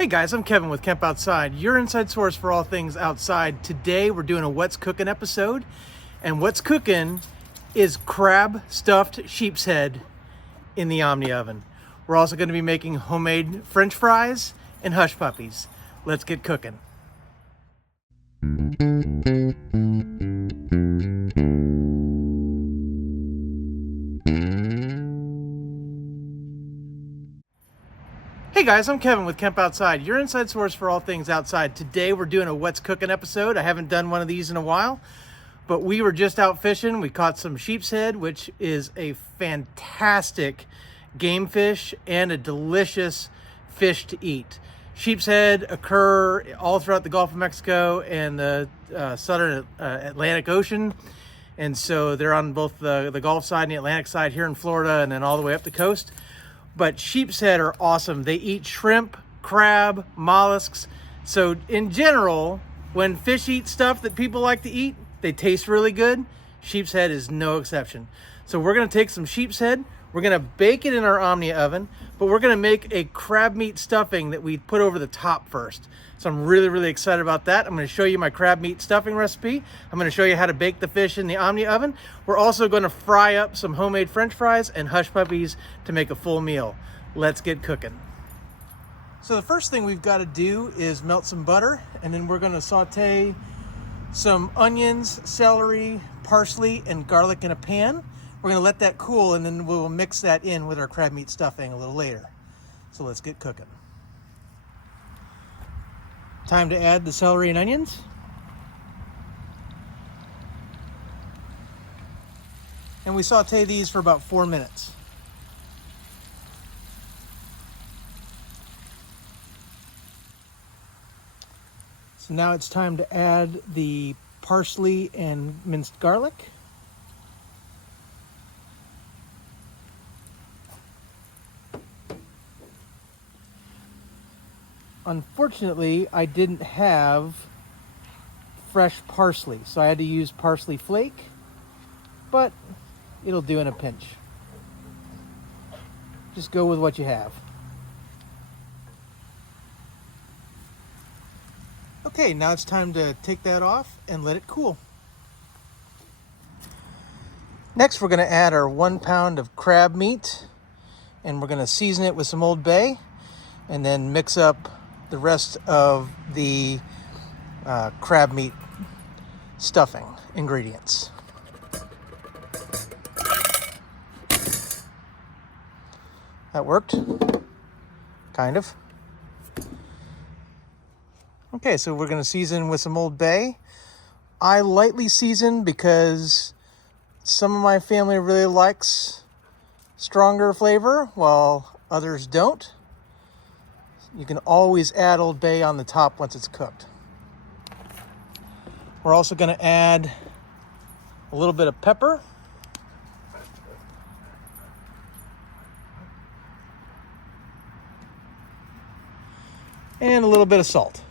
Hey guys, I'm Kevin with Kemp Outside, your inside source for all things outside. Today we're doing a What's Cooking episode, and what's cooking is crab stuffed sheep's head in the Omnia Oven. We're also going to be making homemade French fries and hush puppies. Let's get cooking. Hey guys, I'm Kevin with Kemp Outside, your inside source for all things outside. Today we're doing a What's Cooking episode. I haven't done one of these in a while, but we were just out fishing. We caught some sheep's head, which is a fantastic game fish and a delicious fish to eat. Sheep's head occur all throughout the Gulf of Mexico and the southern Atlantic Ocean. And so they're on both the Gulf side and the Atlantic side here in Florida and then all the way up the coast. But sheep's head are awesome. They eat shrimp, crab, mollusks. So in general, when fish eat stuff that people like to eat, they taste really good. Sheep's head is no exception. So we're gonna take some sheep's head, we're gonna bake it in our Omnia oven, but we're gonna make a crab meat stuffing that we put over the top first. So I'm really excited about that. I'm gonna show you my crab meat stuffing recipe. I'm gonna show you how to bake the fish in the Omnia oven. We're also gonna fry up some homemade French fries and hush puppies to make a full meal. Let's get cooking. So the first thing we've gotta do is melt some butter, and then we're gonna saute some onions, celery, parsley, and garlic in a pan. We're gonna let that cool, and then we'll mix that in with our crab meat stuffing a little later. So let's get cooking. Time to add the celery and onions. And we saute these for about 4 minutes. So now it's time to add the parsley and minced garlic. Unfortunately, I didn't have fresh parsley, so I had to use parsley flake, but it'll do in a pinch. Just go with what you have. Okay, now it's time to take that off and let it cool. Next, we're going to add our 1 pound of crab meat, and we're going to season it with some Old Bay, and then mix up the rest of the crab meat stuffing ingredients. That worked, kind of. Okay, so we're gonna season with some Old Bay. I lightly season because some of my family really likes stronger flavor while others don't. You can always add Old Bay on the top once it's cooked. We're also going to add a little bit of pepper. And a little bit of salt.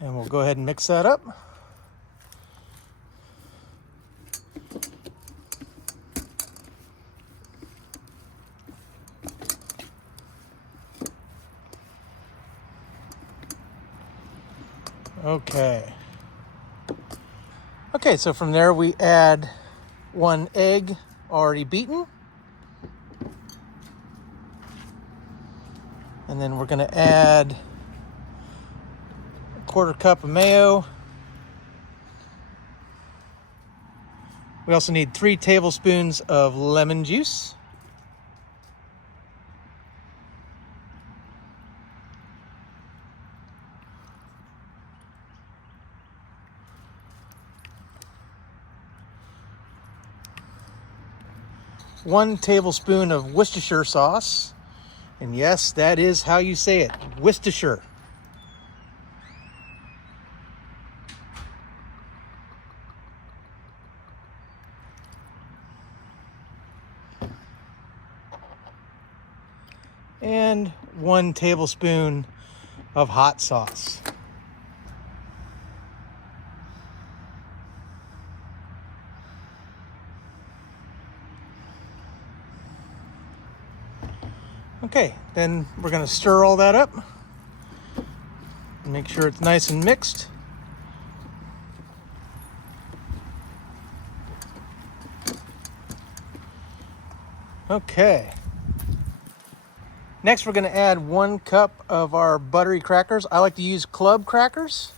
And we'll go ahead and mix that up. Okay, so from there we add 1 egg already beaten. And then we're going to add a 1/4 cup of mayo. We also need 3 tablespoons of lemon juice. One tablespoon of Worcestershire sauce. And yes, that is how you say it, Worcestershire. And 1 tablespoon of hot sauce. Okay, then we're gonna stir all that up. Make sure it's nice and mixed. Okay. Next, we're gonna add 1 cup of our buttery crackers. I like to use club crackers.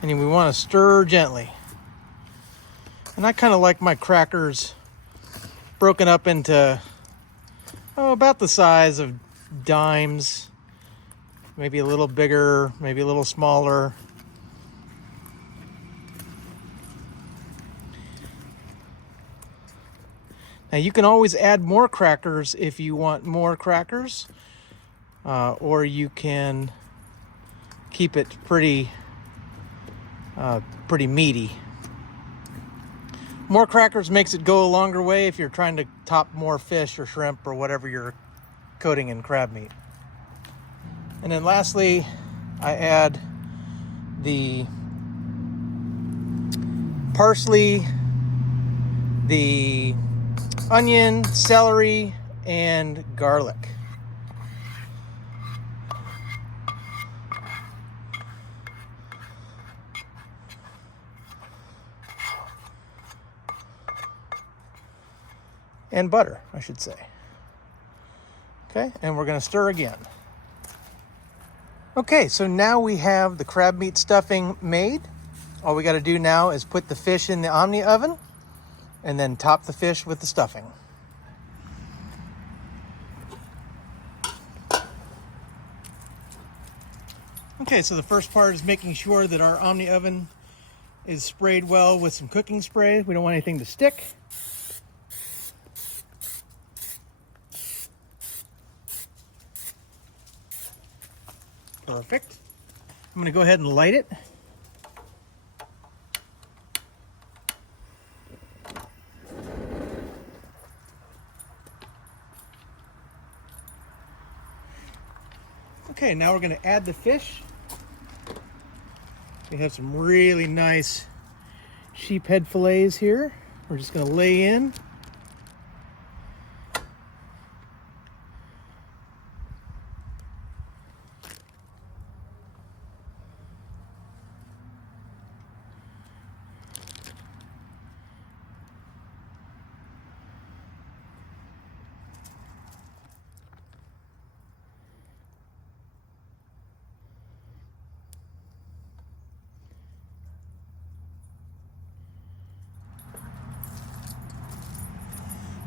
And we want to stir gently. And I kind of like my crackers broken up into about the size of dimes, maybe a little bigger, maybe a little smaller. Now you can always add more crackers if you want more crackers, or you can keep it pretty meaty. More crackers makes it go a longer way if you're trying to top more fish or shrimp or whatever you're coating in crab meat. And then lastly, I add the parsley, the onion, celery, and garlic. And butter, I should say. Okay, and we're gonna stir again. Okay, so now we have the crab meat stuffing made. All we gotta do now is put the fish in the Omnia oven and then top the fish with the stuffing. Okay, so the first part is making sure that our Omnia oven is sprayed well with some cooking spray. We don't want anything to stick. Perfect. I'm going to go ahead and light it. Okay, now we're going to add the fish. We have some really nice sheephead fillets here. We're just going to lay in.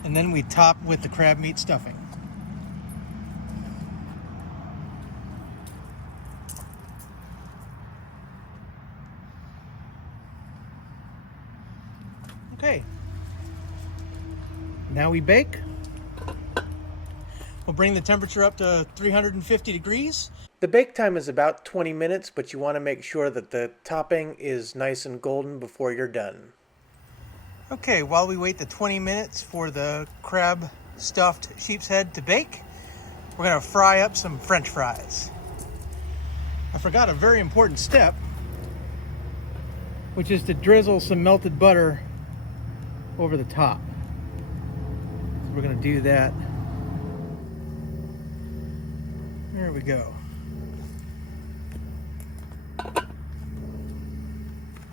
And then we top with the crab meat stuffing. Okay. Now we bake. We'll bring the temperature up to 350 degrees. The bake time is about 20 minutes, but you want to make sure that the topping is nice and golden before you're done. Okay, while we wait the 20 minutes for the crab stuffed sheep's head to bake, we're going to fry up some French fries. I forgot a very important step, which is to drizzle some melted butter over the top. So we're going to do that. There we go.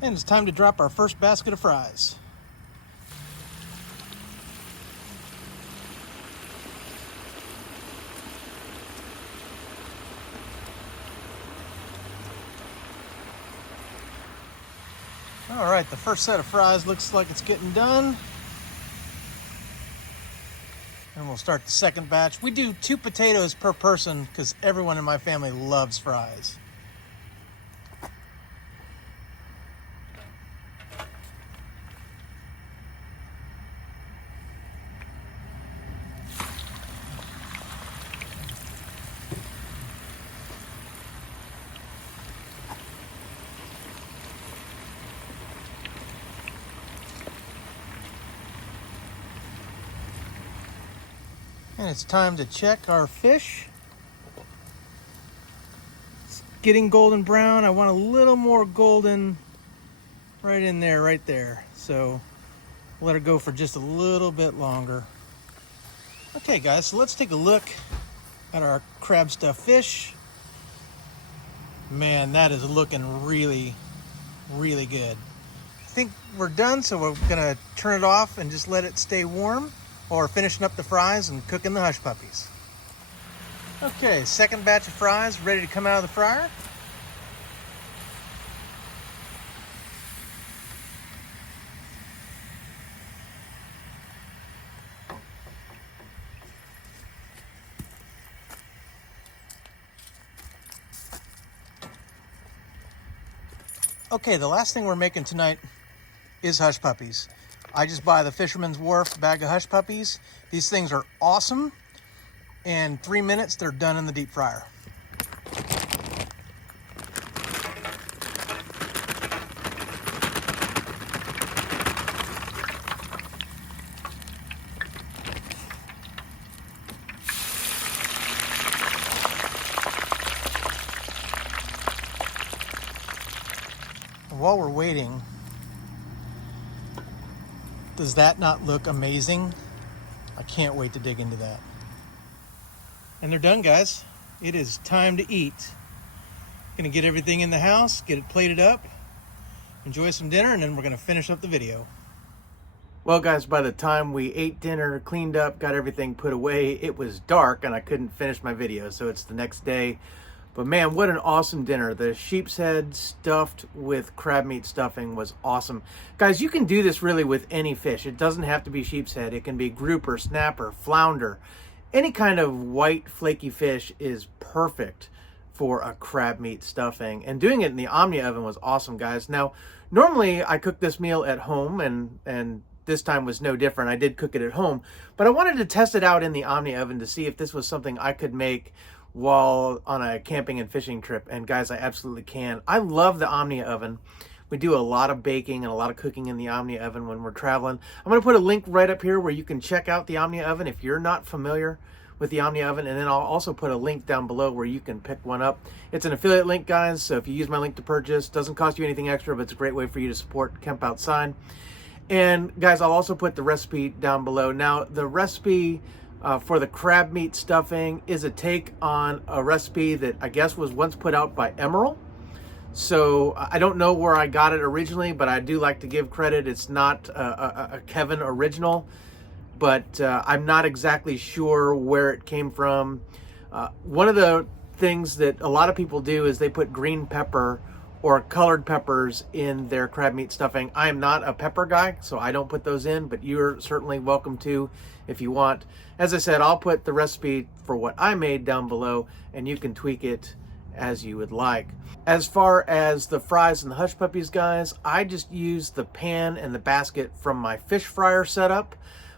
And it's time to drop our first basket of fries. All right, the first set of fries looks like it's getting done. And we'll start the second batch. We do 2 potatoes per person because everyone in my family loves fries. And it's time to check our fish. It's getting golden brown. I want a little more golden right in there, right there. So let her go for just a little bit longer. Okay guys, so let's take a look at our crab stuffed fish. Man, that is looking really, really good. I think we're done, so we're gonna turn it off and just let it stay warm, or finishing up the fries and cooking the hush puppies. Okay, second batch of fries ready to come out of the fryer. Okay, the last thing we're making tonight is hush puppies. I just buy the Fisherman's Wharf bag of hush puppies. These things are awesome. In 3 minutes, they're done in the deep fryer. While we're waiting, does that not look amazing? I can't wait to dig into that. And they're done, guys. It is time to eat. Gonna get everything in the house, get it plated up, enjoy some dinner, and then we're gonna finish up the video. Well guys, by the time we ate dinner, cleaned up, got everything put away, it was dark and I couldn't finish my video, so it's the next day. But man, what an awesome dinner. The sheepshead stuffed with crab meat stuffing was awesome. Guys, you can do this really with any fish. It doesn't have to be sheepshead. It can be grouper, snapper, flounder. Any kind of white flaky fish is perfect for a crab meat stuffing. And doing it in the Omnia Oven was awesome, guys. Now, normally I cook this meal at home, and this time was no different. I did cook it at home, but I wanted to test it out in the Omnia Oven to see if this was something I could make while on a camping and fishing trip. And guys, I absolutely can. I love the Omnia Oven. We do a lot of baking and a lot of cooking in the Omnia Oven when we're traveling. I'm going to put a link right up here where you can check out the Omnia Oven if you're not familiar with the Omnia Oven, and then I'll also put a link down below where you can pick one up. It's an affiliate link, guys, so if you use my link to purchase, doesn't cost you anything extra, but it's a great way for you to support Kemp Outside. And guys, I'll also put the recipe down below. Now, the recipe for the crab meat stuffing is a take on a recipe that I guess was once put out by Emerald. So I don't know where I got it originally, but I do like to give credit. It's not a Kevin original, but I'm not exactly sure where it came from. One of the things that a lot of people do is they put green pepper or colored peppers in their crab meat stuffing. I am not a pepper guy, so I don't put those in, but you're certainly welcome to if you want. As I said, I'll put the recipe for what I made down below, and you can tweak it as you would like. As far as the fries and the hush puppies, guys, I just use the pan and the basket from my fish fryer setup,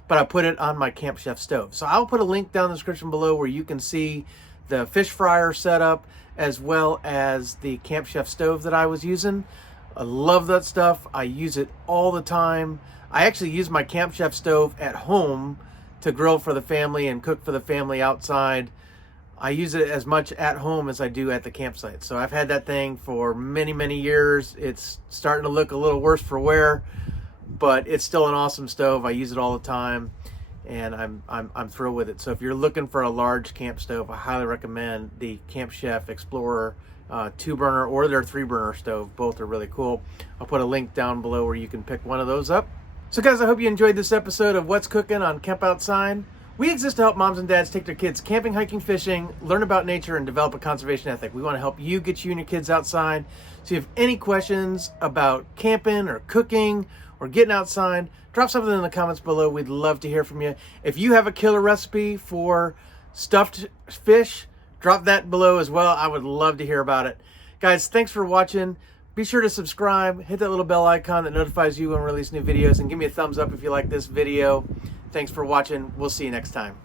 but I put it on my Camp Chef stove. So I'll put a link down in the description below where you can see the fish fryer setup as well as the Camp Chef stove that I was using. I love that stuff. I use it all the time. I actually use my Camp Chef stove at home to grill for the family and cook for the family outside. I use it as much at home as I do at the campsite. So I've had that thing for many, many years. It's starting to look a little worse for wear, but it's still an awesome stove. I use it all the time, and I'm thrilled with it. So if you're looking for a large camp stove, I highly recommend the Camp Chef Explorer 2-burner or their 3-burner stove. Both are really cool. I'll put a link down below where you can pick one of those up. So guys, I hope you enjoyed this episode of What's Cooking on Kemp Outside. We exist to help moms and dads take their kids camping, hiking, fishing, learn about nature, and develop a conservation ethic. We want to help you get you and your kids outside. So if you have any questions about camping or cooking or getting outside, drop something in the comments below. We'd love to hear from you. If you have a killer recipe for stuffed fish, drop that below as well. I would love to hear about it. Guys, thanks for watching. Be sure to subscribe, hit that little bell icon that notifies you when we release new videos, and give me a thumbs up if you like this video. Thanks for watching. We'll see you next time.